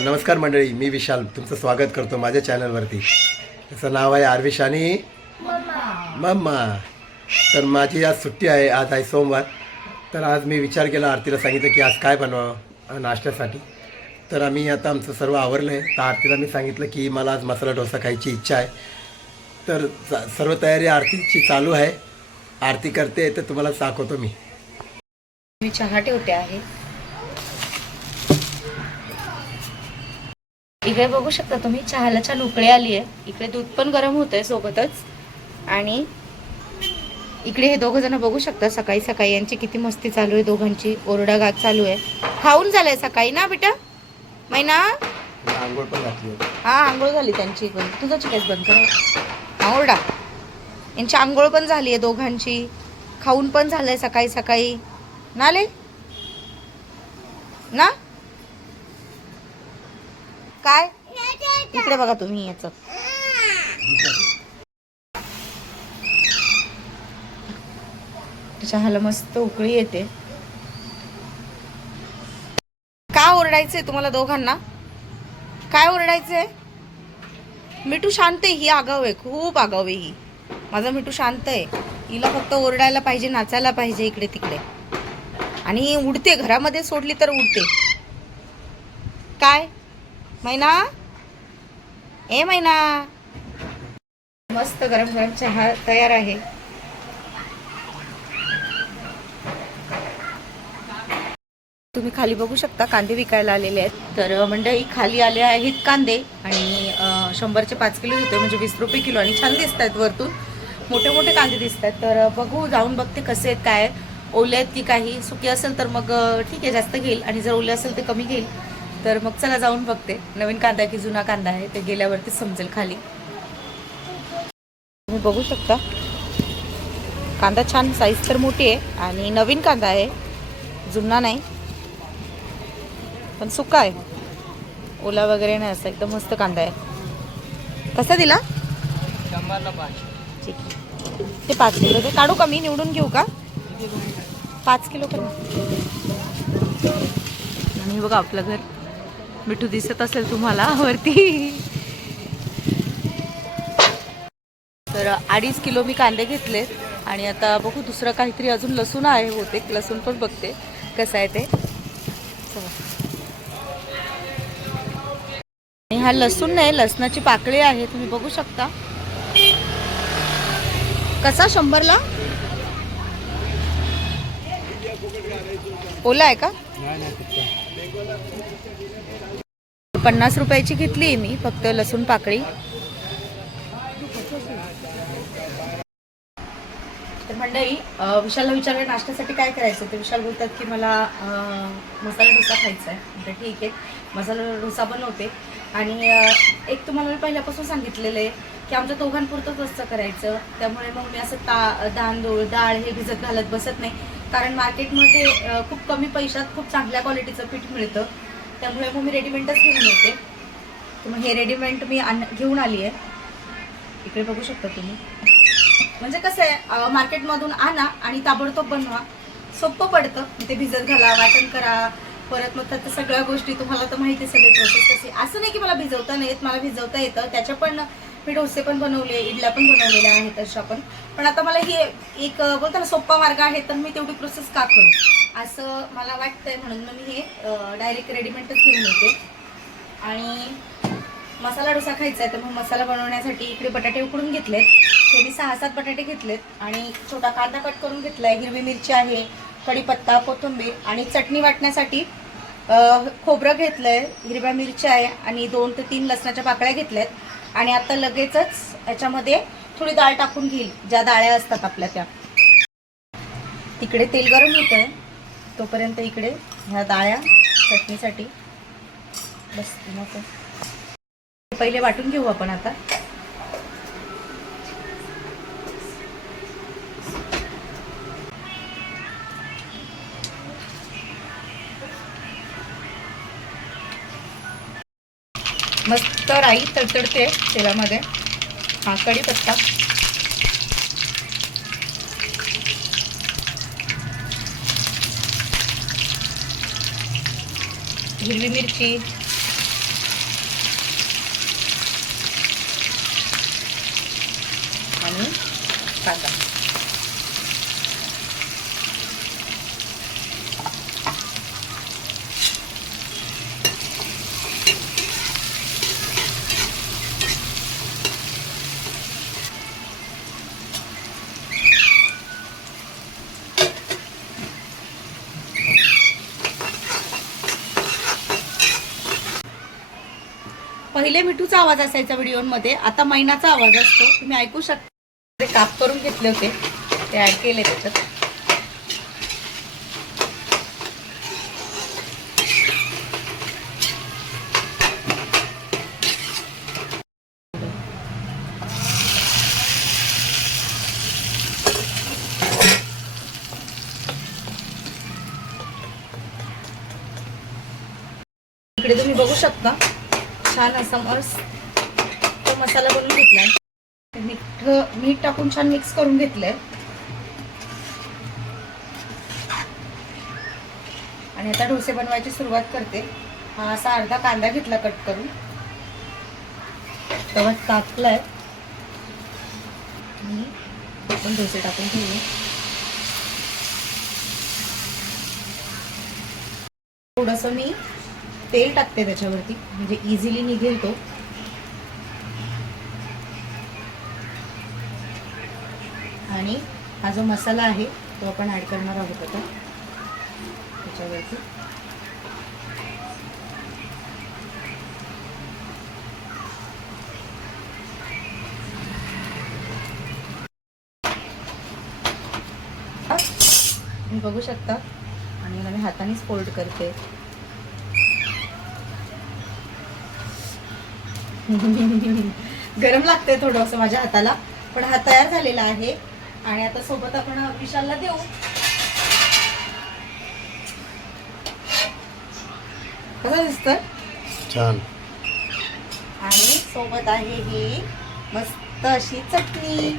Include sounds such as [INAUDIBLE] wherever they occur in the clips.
नमस्कार मंडळी मी विशाल. तुमचं स्वागत करतो माझ्या चॅनलवरती. त्याचं नाव आहे आरविश आणि मम्मा. तर माझी आज सुट्टी आहे आज आहे सोमवार. तर आज मी विचार केला आरतीला सांगितलं की आज काय बनवावं नाश्त्यासाठी. तर आम्ही आता आमचं सर्व आवरलं आहे. तर आरतीला मी सांगितलं की मला आज मसाला डोसा खायची इच्छा आहे. तर सर्व तयारी आरतीची चालू आहे. आरती करते तर तुम्हाला दाखवतो मी. मी चहा ठेवते आहे. इकडे बघू शकता तुम्ही चहाला छान उकळी आली आहे. इकडे दूध पण गरम होत आहे सोबतच. आणि इकडे हे दोघं जण बघू शकता सकाळी सकाळी यांची किती मस्ती चालू आहे दोघांची ओरडा गात चालू आहे. खाऊन झालंय सकाळी ना बेटा? मैना? आंघोळ पण घातली आहे. हा आंघोळ झाली त्यांची पण. तुझं चिकस बंद कर. ओरडा. यांची आंघोळ पण झाली आहे दोघांची. खाऊन पण झालंय सकाळी सकाळी. ना ले? ना? काय? इकडे बघा तुम्ही याच. चहाला मस्त उकळी येते. का ओरडायचंय तुम्हाला दोघांना? काय ओरडायचंय? मिठू शांत आहे ही आगाव आहे खूप आगाव आहे ही. माझा मिठू शांत आहे. हिला फक्त ओरडायला पाहिजे नाचायला पाहिजे इकडे तिकडे. आणि उडते घरामध्ये सोडली तर उडते. काय? मैना? ए मैना? मस्त गरम गरम चहा तयार आहे. तुम्ही खाली बघू शकता कांदे विकायला आलेले आहेत. तर मंडळी खाली आले आहेत कांदे आणि शंभरचे पाच किलो होते म्हणजे वीस रुपये किलो आणि छान दिसत आहेत वरतून. मोठे मोठे कांदे दिसत आहेत. तर बघू जाऊन बघते कसे आहेत काय ओले आहेत की काही सुके असेल तर मग ठीक आहे जास्त घेईल. आणि जर ओले असेल तर कमी घेईल. तर मग चला जाऊन बघते. नवीन कांदा आहे की जुना कांदा आहे ते गेल्यावरती समजेल खाली. तुम्ही बघू शकता. कांदा छान साईज तर मोठी आहे आणि नवीन कांदा आहे. जुना नाही. पण सुका आहे. ओला वगैरे नाही असं एकदम मस्त कांदा आहे. कसा दिला? ठीक आहे. ते पाच किलो ते काढू का मी? निवडून घेऊ का? पाच किलो पण आणि बघा आपलं घर. मिठू दिसत असेल तुम्हाला वरती. तर अडीच किलो मी कांदे घेतले आणि आता बघू दुसरं काहीतरी अजून लसूण आहे होते लसूण पण बघते कसं आहे ते. आणि हा लसूण नाही लसणाची पाकळी आहे. तुम्ही बघू शकता. कसा शंभरला? ओला आहे का? पन्नास रुपयाची घेतली मी फक्त लसूण पाकळी. तर मंडळी विशालला विचारलं नाश्त्यासाठी काय करायचं? तर विशाल बोलतात की मला मसाला डोसा खायचा आहे म्हटलं ठीक आहे. मसाला डोसा बनवते. आणि एक तुम्हाला मी पहिल्यापासून सांगितलेलं आहे की आमच्या दोघांपुरतंच असं करायचं. त्यामुळे मग मी असं ता तांदूळ डाळ हे भिजत घालत बसत नाही. कारण मार्केटमध्ये खूप कमी पैशात खूप चांगल्या क्वालिटीचं पीठ मिळतं. त्यामुळे मग मी रेडीमेडच घेऊन येते. तर मग हे रेडीमेड मी आण घेऊन आली आहे इकडे बघू शकता तुम्ही. म्हणजे कसं आहे मार्केटमधून आणा आणि ताबडतोब बनवा. सोपं पडतं. ते भिजत घाला वाटण करा परत मग त्याच्या सगळ्या गोष्टी तुम्हाला तर माहिती आहे प्रोसेस कशी. असं नाही की मला भिजवता नाही येत मला भिजवता येतं. त्याच्या पण मी डोसे पण बनवले इडल्या पण बनवलेल्या आहेत अशा पण. पण आता मला ही एक अं, बोलतो ना सोपा मार्ग आहे तर मी तेवढी प्रोसेस का करू? असं मला वाटतंय म्हणून मग मी हे डायरेक्ट रेडीमेडच घेऊन येते. आणि मसाला डोसा खायचा आहे तर मग मसाला बनवण्यासाठी इकडे बटाटे उकडून घेतलेत. हे मी सहा सात बटाटे घेतलेत. आणि छोटा कांदा कट करून घेतला आहे हिरवी मिरची आहे कढीपत्ता कोथिंबीर आणि चटणी वाटण्यासाठी खोबरं घेतलंय हिरव्या मिरच्या आहे आणि दोन ते तीन लसणाच्या पाकळ्या घेतल्यात. आणि आता लगेचच याच्यामध्ये थोडी डाळ टाकून घेईल. ज्या डाळ्या असतात आपल्या त्या. तिकडे तेल गरम होतंय. तोपर्यंत इकडे ह्या डाळ्या चटणीसाठी. बस मग पहिले वाटून घेऊ आपण आता. मस्त राई तडतडते तेलामध्ये. हा कढीपत्ता हिरवी मिरची. आणि कांदा. पहिले मिठूचा आवाज असायचा व्हिडिओमध्ये आता मैनाचा आवाज असतो. तुम्ही ऐकू शकता. ते काप करून घेतले होते. ते ॲड केले त्याच्यात. इकडे तुम्ही बघू शकता. छान असा मस्त तो मसाला बनवून घेतलाय. मीठ मीठ टाकून छान मिक्स करून घेतलंय. आणि आता डोसे बनवायची सुरुवात करते. हा असा अर्धा कांदा घेतला कट करून. तवा टाकलाय आपण डोसे टाकून ठेवू थोडंसं मी तेल टाकते त्याच्यावरती म्हणजे इझिली निघेल तो आणि हा जो मसाला आहे तो आपण ॲड करणार आहोत आता. त्याच्यावरती. तुम्ही बघू शकता. आणि मला मी हातानेच फोल्ड करते. [LAUGHS] गरम लागते थोडंसं माझ्या हाताला पण हा तयार झालेला आहे. आणि आता सोबत आपण विशालला देऊ. कसं दिसतं छान. आणि सोबत आहे ही मस्त अशी चटणी.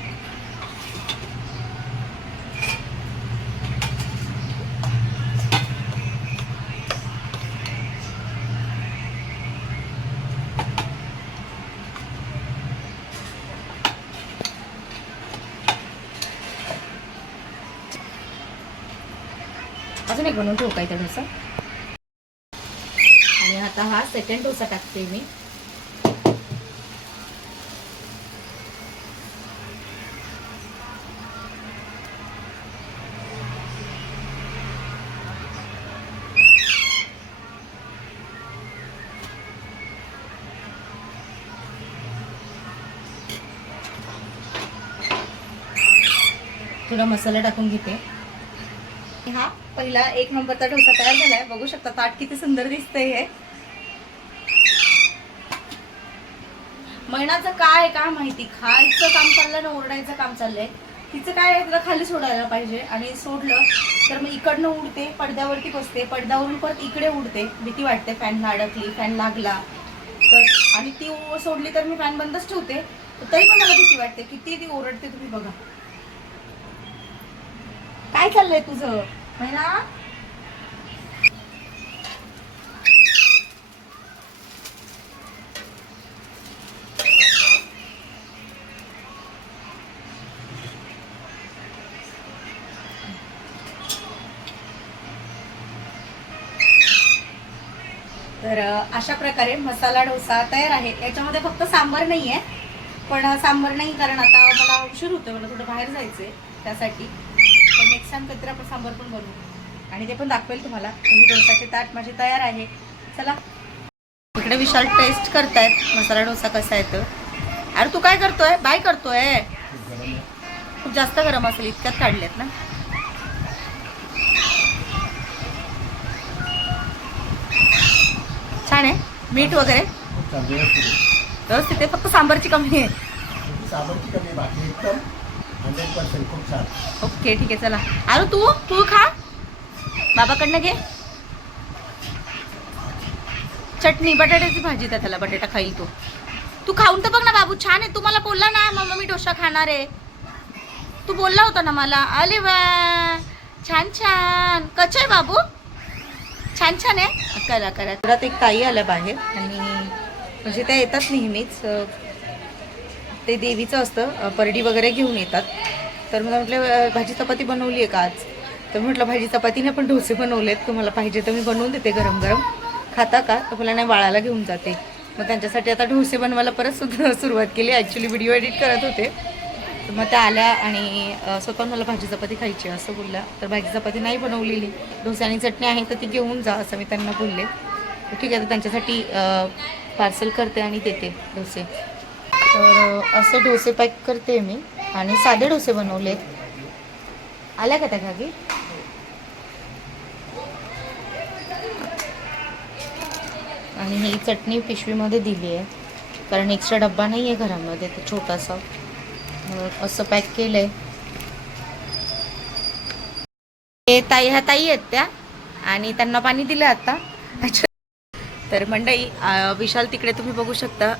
अजून एक बनवून ठेवू का इथं डोसा? आणि आता हा सेकंड डोसा टाकते मी. थोडा मसाला टाकून घेते. हा पहिला एक नंबरचा डोसा तयार झालाय. बघू शकता ताट किती सुंदर दिसतंय हे. महिनाचं काय काय माहिती? खायचं काम चाललंय ना ओरडायचं काम चाललंय. तिचं काय आहे, खाली सोडायला पाहिजे आणि सोडलं तर मग इकडनं उडते पडद्यावरती बसते. पडद्यावरून परत इकडे उडते. भीती वाटते फॅन अडकली फॅन लागला. तर आणि ती सोडली तर मी फॅन बंदच ठेवते. तरी पण मला भीती वाटते. किती ती ओरडते तुम्ही बघा. चाललंय तुझं? मैना? तर अशा प्रकारे मसाला डोसा तयार आहे. याच्यामध्ये फक्त सांबार नाही आहे पण सांबर सांबार नाही कारण आता मला उशीर होतोय मला थोडं बाहेर जायचंय त्यासाठी. पण टाइम कधीतरी आपण सांबार पण बनवू. आणि ते पण दाखवेल तुम्हाला. ही डोसाची ताट माझी तयार आहे. चला. इकडे विशाल टेस्ट करतायत. मसाला डोसा कसा आहे तर अरे तू काय करतोय? बाय करतोय. खूप जास्त गरम असेल इतक्यात काढलेत ना. छान आहे. मीठ वगैरे? व्यवस्थित आहे. फक्त सांबारची कमी आहे. साबरची कमी बाकी एकदम हंड्रेड पर्सेंट खूप छान. ओके ठीक आहे चला. अरे तू? तू खा. बाबाकडनं घे. चटणी बटाट्याची भाजी त्या त्याला बटाटा खाईल तू. तू खाऊन तर बघ ना बाबू छान आहे. तू मला बोलला ना मम्मा मी डोसा खाणार आहे. तू बोलला होता ना मला. अरे वा. छान छान. कच आहे बाबू? छान छान आहे? करा करा. घरात एक ताई आल्या बाहेर आणि म्हणजे त्या येतात नेहमीच. ते देवीचं असतं परडी वगैरे घेऊन येतात. तर मला म्हटलं भाजी चपाती बनवली आहे का आज? तर म्हटलं भाजी चपातीने पण डोसे बनवलेत. तुम्हाला पाहिजे तर मी बनवून देते गरम गरम खाता का? तर मला नाही बाळाला घेऊन जाते. मग त्यांच्यासाठी आता डोसे बनवायला परत सुद्धा [LAUGHS] सुरुवात केली. ॲक्च्युली व्हिडिओ एडिट करत होते. तर मग त्या आल्या आणि स्वतः मला भाजी चपाती खायची आहे असं बोलला तर भाजी चपाती नाही बनवलेली. डोसे आणि चटणी आहे तर ती घेऊन जा असं मी त्यांना बोलले. ठीक आहे तर त्यांच्यासाठी पार्सल करते आणि देते डोसे. तर असे डोसे पॅक करते मी आणि साधे डोसे बनवले आल्या का त्या खागी? आणि ही चटणी पिशवीमध्ये दिली आहे. कारण एक्स्ट्रा डब्बा नाही आहे घरामध्ये तर छोटासा. असं पॅक केलं आहे ताई ह्या ताई आहेत त्या. आणि त्यांना पाणी दिलं आता. तर मंडई विशाल तिकडे तुम्ही बघू शकता.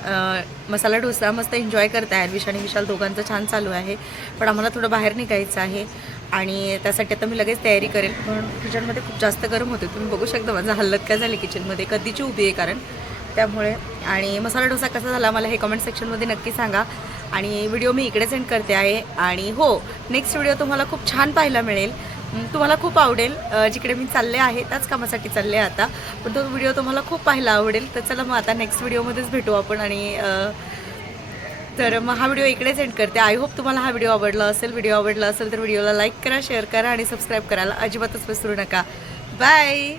मसाला डोसा मस्त एन्जॉय करताय विश आणि विशाल दोघांचं छान चालू आहे. पण आम्हाला थोडं बाहेर निघायचं आहे आणि त्यासाठी आता मी लगेच तयारी करेल. पण किचनमध्ये खूप जास्त गरम होते तुम्ही बघू शकता माझा हल्लत काय झाली किचनमध्ये कधीची उभी आहे कारण त्यामुळे. आणि मसाला डोसा कसा झाला मला हे कमेंट सेक्शनमध्ये नक्की सांगा. आणि व्हिडिओ मी इकडे सेंड करते आहे. आणि हो नेक्स्ट व्हिडिओ तुम्हाला खूप छान पाहायला मिळेल. तुम्हाला खूप आवडेल जिकडे मी चालले आहे त्याच कामासाठी चालले आता. पण तो व्हिडिओ तुम्हाला खूप पाहायला आवडेल तर चला मग आता नेक्स्ट व्हिडिओमध्येच भेटू आपण आणि तर मग हा व्हिडिओ इकडेच एंड करते. आय होप तुम्हाला हा व्हिडिओ आवडला असेल व्हिडिओ आवडला असेल तर व्हिडिओला लाईक करा शेअर करा आणि सबस्क्राईब करायला अजिबातच विसरू नका. बाय